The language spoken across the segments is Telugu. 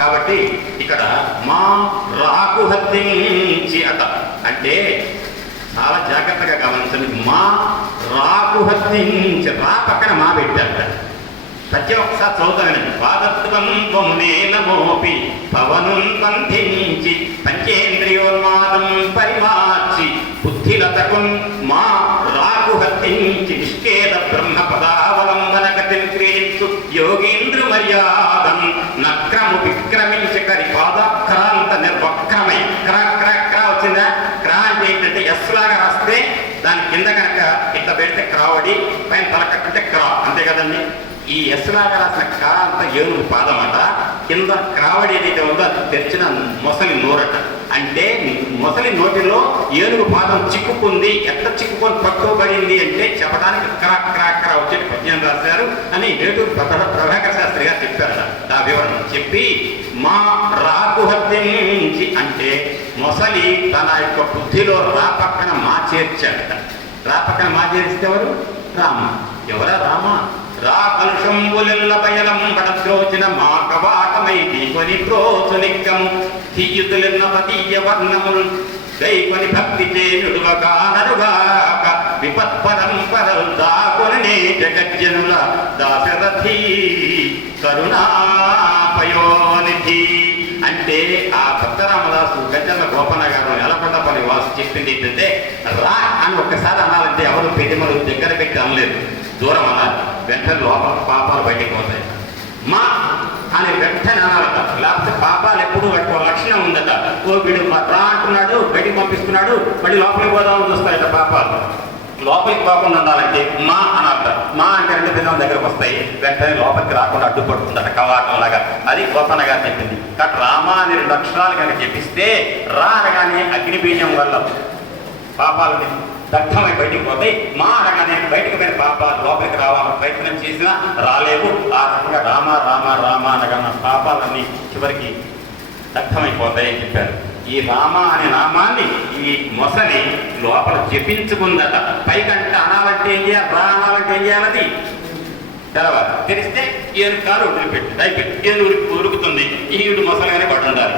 కాబట్టి ఇక్కడ మా రాకు హత్తించి అత. అంటే చాలా జాగ్రత్తగా గమనించండి. మా రాకు హత్తించి రా పక్కన మా పెట్టారు ప్రతి ఒక్కసారి చదువుతానండి. పాదత్వం త్వమునేనమోపి పవనుం పంపించి పంచేంద్రియోన్మాదం పరిమార్చి బుద్ధిలతకున్ మా రాకు హత్తించి నిష్కేద బ్రహ్మ పదావలంబన గతిని క్రీడించు యోగేంద్ర మర్యాదం నక్రము విక్రమించి కరి పాదాక్రాంత నిర్వక్రమై క్రా క్రా క్రా వచ్చిందా క్రా అంటే ఏంటంటే ఎస్ లాగా రాస్తే దాని కింద కనుక ఇట్లా పెడితే క్రావడి పైన తలకట్టే క్రా. అంతే కదండి? ఈ ఎస్ లాగా రాసిన కా అంత ఏనుగు పాదమాట. కింద క్రావడి ఏదైతే ఉందో అది తెరిచిన మొసలి నోరట. అంటే మొసలి నోరు ఏనుగు పాదం చిక్కుకుంది. ఎట్ట చిక్కుకొని పట్టుకోబడింది అంటే చెప్పడానికి క్రా క్రా క్రా వచ్చే పద్యం రాశారు అని నేటూరు ప్రభాకర శాస్త్రి గారు చెప్పారు ఆ వివరణ చెప్పి మా రాకు హత్యించి అంటే మొసలి తన యొక్క బుద్ధిలో రా పక్కన మా చేర్చాడట రా పక్కన మా చేరిస్తే ఎవరు? రామ. ఎవరా రామ? రా కలుషంబులెల్ల బయలం పడద్రోచిన మా కవాటమై దీకొని ప్రోచు నిక్కము. తీయుతులెన్న పతీయ వర్ణముల్ దైవని భక్తి విపత్ పరంపరలు దాకొని జగజ్జనుల దాశరథి కరుణాపయోనిధి అంటే ఆ భక్తరామదాసు గజ్జల గోపన్న గారు నెలకొండపల్లి వాసు చెప్పింది ఏంటంటే రా అని ఒక్కసారి అనాలంటే ఎవరు పెద్దమలు దగ్గర పెట్టి అనలేదు దూరం అనాలి వెంటనే లోపల పాపాలు బయటకు పోతాయి మా అని వెంటనే అనాలట లేకపోతే పాపాలు ఎప్పుడు ఒక లక్షణం ఉందట ఓ వీడు రా అంటున్నాడు బయటికి పంపిస్తున్నాడు మళ్ళీ లోపలికి పోదామని చూస్తాయట పాపాలు లోపలికి పోకుండా ఉండాలంటే మా అనాలట మా అంటే రెండు భిన్నం దగ్గరకు వస్తాయి. వెంటనే లోపలికి రాకుండా అడ్డుపడుతుందట కవాటం లాగా. అది గోపన్న గారు చెప్పింది. కాబట్టి రామ అనే రెండు అక్షరాలు కనుక చెప్పిస్తే రా అనగానే అగ్నిబీజం వల్ల పాపాలని దగ్ధమై బయటికి పోతాయి మా అనగానే బయటకు పోయిన పాపాలు లోపలికి రావాలని ప్రయత్నం చేసినా రాలేవు. ఆ రకంగా రామ రామ రామ అనగా నా పాపాలన్నీ చివరికి దగ్ధమైపోతాయని చెప్పారు. ఈ రామ అనే నామాన్ని ఈ మొసలి లోపల జపించుకుందట. పైకంటే అనాలంటే ఏం చేయాలి? రా అనాలంటే ఏం చేయాలది తెలవాలి తెలిస్తే ఏనుగు కాలు వదిలిపెట్టి అయిపోయి ఏనుగు ఉరుకుతుంది ఈయుడు మొసలిగానే పడి ఉండాలి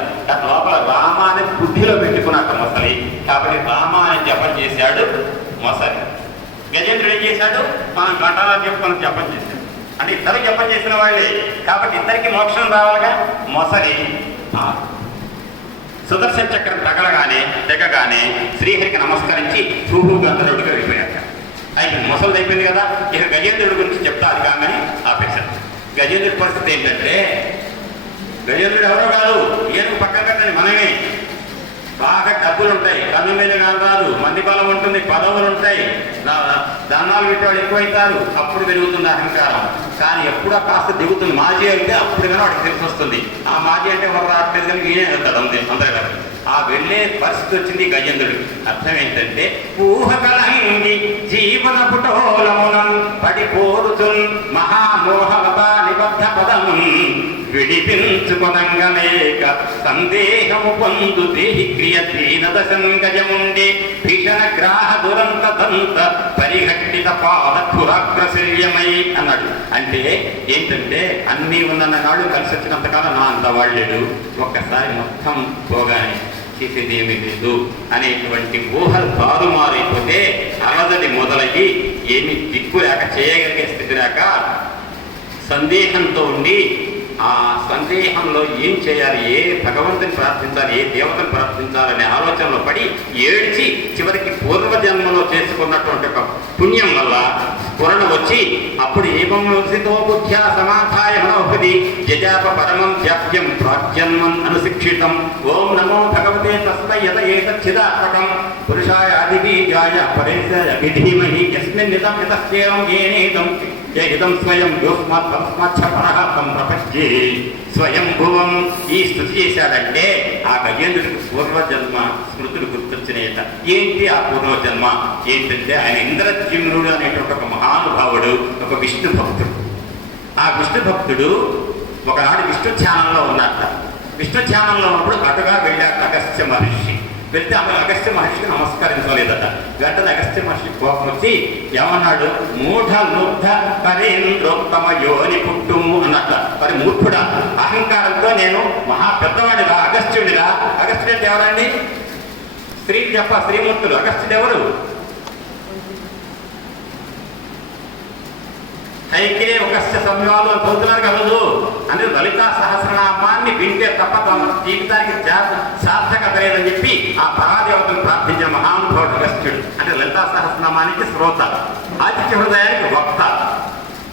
లోపల రామ అనే బుద్ధిలో పెట్టుకున్నట్టు మొసలి. కాబట్టి రామ అని జపం చేశాడు మొసలి. గజేంద్రుడు ఏం చేశాడు? మనం గంటలా చెప్పుకొని జపం చేశాడు. అంటే ఇద్దరు జపం చేసిన వాళ్ళే. కాబట్టి ఇద్దరికి మోక్షం రావాలిగా మొసలి. సుదర్శన చక్రం తగలగానే తెగగానే శ్రీహరికి నమస్కరించి చూపు గంధరుడికి వెళ్ళిపోయాక అయిపోయింది ముసలిది అయిపోయింది కదా ఇక గజేంద్రుడి గురించి చెప్తా అది కాగానే ఆపేశారు. గజేంద్రుడి పరిస్థితి ఏంటంటే గజేంద్రుడు ఎవరో కాదు ఏనుగు పక్కన కట్టండి మనమే. బాగా డబ్బులు ఉంటాయి కన్ను మీద కాదు మంది బలం ఉంటుంది పదవులు ఉంటాయి నా- దానాలు పెట్టేవాళ్ళు ఎక్కువైతారు అప్పుడు పెరుగుతుంది అహంకారం. కానీ ఎప్పుడో కాస్త దిగుతుంది. మాజీ అయితే అప్పుడు కానీ వాడికి తెలిసి వస్తుంది. ఆ మాజీ అంటే ఎవరు రావట్లేదు కానీ ఈయనే వెళ్తాడు అంతే అందరి ఆ వెళ్ళే పరిస్థితి వచ్చింది గజేంద్రుడు. అర్థం ఏంటంటే ఊహ కలంగి జీవన పుటోలమునం పడిపోరుతున్ మహామోహవత నిబద్ధ పదం. విడిపించుకొనంగనేక సందేహము పొందు దేహి క్రియ దీనద సంగజముండి భీషణ గ్రాహ దురంత దంత పరిఘట్టిత పాద పురాగ్రశల్యమై అన్నాడు. అంటే ఏంటంటే అన్నీ ఉన్న నాడు కలిసి వచ్చినంతకాలం నా అంత వాళ్ళేడు ఒక్కసారి మొత్తం పోగానే చేసేది ఏమీ లేదు. అనేటువంటి ఊహ తారుమారైపోతే అలజడి మొదలయ్యి ఏమి దిక్కు లేక చేయగలిగే స్థితి లేక సందేహంతో ఉండి ఆ సందేహంలో ఏం చేయాలి? ఏ భగవంతుని ప్రార్థించాలి? ఏ దేవతను ప్రార్థించాలనే ఆలోచనలో పడి ఏడ్చి చివరికి పూర్వజన్మలో చేసుకున్నటువంటి ఒక పుణ్యం వల్ల స్ఫురణ వచ్చి అప్పుడు ఏమం వసితో బుద్ధ్యా సమాధాయ మనోహృది జజాప పరమం జాప్యం ప్రాజ్యన్మం అనుశిక్షితం. ఓం నమో భగవతే తస్మై యత ఏతచ్చిదాత్మకం పురుషాయ విధీమహి యస్మిన్ నితం యతస్యేవం ఏనేదం ఇదం స్వయం యోస్మాత్మచ్చపరహం ప్రపంచే స్వయం భువం ఈ స్థుతి చేశాడంటే ఆ గజేంద్రుడికి పూర్వజన్మ స్మృతులు గుర్తొచ్చినాయట ఏంటి ఆ పూర్వజన్మ ఏంటంటే ఆయన ఇంద్రజిమ్నుడు అనేటువంటి ఒక మహానుభావుడు ఒక విష్ణు భక్తుడు ఆ విష్ణు భక్తుడు ఒకనాడు విష్ణు ధ్యానంలో ఉన్నట్ట విష్ణు ధ్యానంలో ఉన్నప్పుడు అటుగా వెళ్ళాడు అగస్త్య మహర్షి. వెళ్తే ఆమె అగస్త్య మహర్షికి నమస్కరించలేదట వెంటనే అగస్త్య మహర్షి కోపం వచ్చి ఏమన్నాడు? మూఢ ముగ్ధ కరేంద్రోత్తమ యోని పుట్టుము అన్నట్ట. మరి మూర్ఖుడా? అహంకారంతో నేను మహా పెద్దవాడిగా అగస్త్యుడిగా అగస్త్యుడు ఎవరండి? స్త్రీ చెప్ప శ్రీమూర్తులు అగస్త్యుడు ఎవరు? కైకిలే ఒక సంయోగాలు అని కలదు అని లలిత లలితా సహస్రనామాన్ని వింటే తప్ప తమ జీవితానికి సార్థకత లేదని చెప్పి ఆ పరాదేవతను ప్రార్థించిన మహానుభావుడు అగస్త్యుడు అంటే లలితా సహస్రనామానికి శ్రోత. ఆదిత్య హృదయానికి వక్త.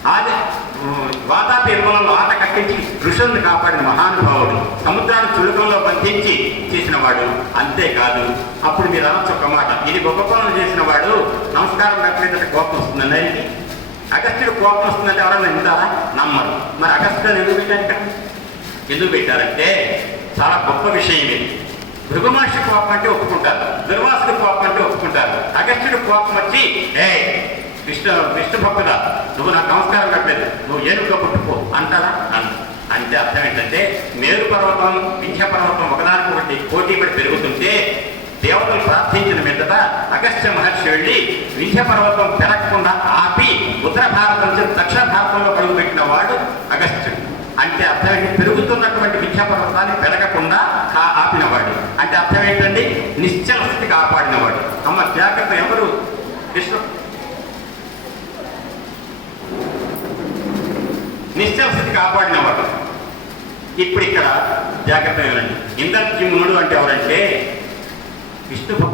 ఆది ఉమ్, వాతాపి ఆట కట్టించి ఋషులను కాపాడిన మహానుభావుడు. సముద్రాన్ని చురుకంలో బంధించి చేసిన వాడు అంతేకాదు అప్పుడు మీరు అనొచ్చు ఒక మాట ఇది గొప్ప పనులు చేసిన వాడు నమస్కారం పెట్టలేదంటే కోపం వస్తుందండి ఆయనకి అగస్త్యుడు కోపం వస్తుందంటే ఎవరన్నా వింటారా నమ్మరు. మరి అగస్త్యుడు ఎందుకు పెట్టారు ఎందుకు పెట్టారంటే చాలా గొప్ప విషయం ఇది. భృగుమహర్షి కోపం అంటే ఒప్పుకుంటారు. దుర్వాసుడు కోపం అంటే ఒప్పుకుంటారు. అగస్త్యుడు కోపం వచ్చి ఏ విష్ణు విష్ణు భక్తుడా నువ్వు నాకు నమస్కారం కట్టలేదు నువ్వు ఏనుగుగా పుట్టుకో అంటారా? అంట. అంటే అర్థం ఏంటంటే మేరు పర్వతం వింధ్య పర్వతం ఒకదానికొకటి పోటీ పడి పెరుగుతుంటే దేవతలు ప్రార్థించిన మీదట అగస్త్య మహర్షి వెళ్ళి వింధ్య పర్వతం పెరగకుండా ఆపి ఉత్తర భారతం నుంచి దక్షిణ భారతంలో పడుగుపెట్టిన వాడు అగస్త్యుడు. అంటే అర్థం ఏంటి పెరుగుతున్నటువంటి వింధ్య పర్వతాన్ని పెరగకుండా ఆ- ఆపినవాడు. అంటే అర్థం ఏంటండి నిశ్చల స్థితి కాపాడినవాడు. అమ్మ జాగ్రత్త ఎవరు? విష్ణు నిశ్చల స్థితి కాపాడినవాడు. ఇప్పుడు ఇక్కడ జాగ్రత్త ఎవరండి? ఇంద్రజిమ్మునుడు అంటే ఎవరంటే విష్ణు భక్తుడు